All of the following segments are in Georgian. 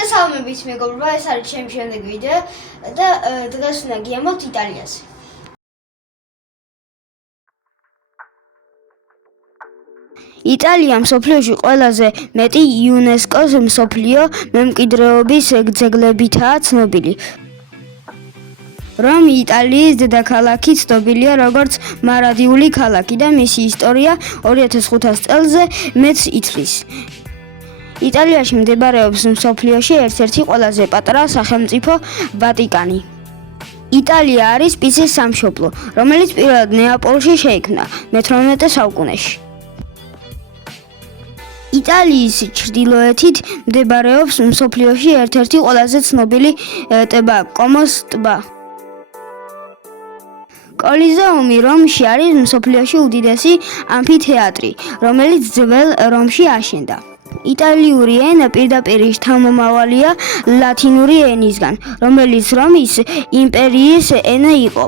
მოგესალმებით მეგობრებო, ეს არის ჩემი შემდეგი ვიდეო და დღეს უნდა გიამბობთ იტალიაზე. იტალია მსოფლიოში ყველაზე მეტი იუნესკოს მსოფლიო მემკვიდრეობის ძეგლებითაა ცნობილი. რომი იტალიის დედაქალაქი ცნობილია როგორც მარადიული ქალაქი და მისი ისტორია 2500 წელზე მეტს ითვლის. იტალიაში მდებარეობს მსოფლიოში ერთ-ერთი ყველაზე პატარა სახელმწიფო ვატიკანი. იტალია არის პიცის სამშობლო, რომელიც პირველად ნეაპოლში შეიქმნა მე-18 საუკუნეში. იტალიის ჩრდილოეთით მდებარეობს მსოფლიოში ერთ-ერთი ყველაზე ცნობილი ტბა, კომოს ტბა. კოლიზეუმი რომში არის მსოფლიოში უდიდესი ამფითეატრი, რომელიც ძველ რომში აშენდა. იტალიური ენა პირდაპირ შთამომავალია ლათინური ენისგან, რომელიც რომის იმპერიის ენა იყო.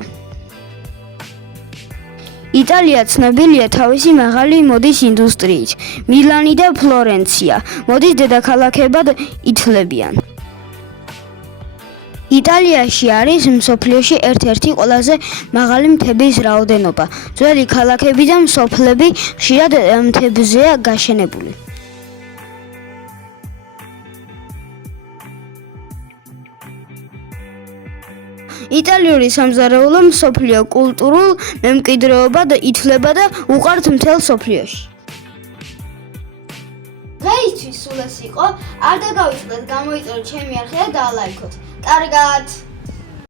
იტალია ცნობილია თავისი მაღალი მოდის ინდუსტრიით. მილანი და ფლორენცია მოდის დედაქალაქებად ითვლებიან. იტალიაში არის მსოფლიოში ერთ-ერთი ყველაზე მაღალი მთების რაოდენობა. ძველი ქალაქები და სოფლები ხშირად მთებზეა გაშენებული. იტალიური სამზარეულო მსოფლიო კულტურულ მემკვიდრეობად ითვლება და უყვართ მთელ მსოფლიოში. დღეისთვის სულ ეს იყო. არ დაგავიწყდეთ, გამოიწვიოთ ჩემი არხი და დაალაიქოთ. კარგად!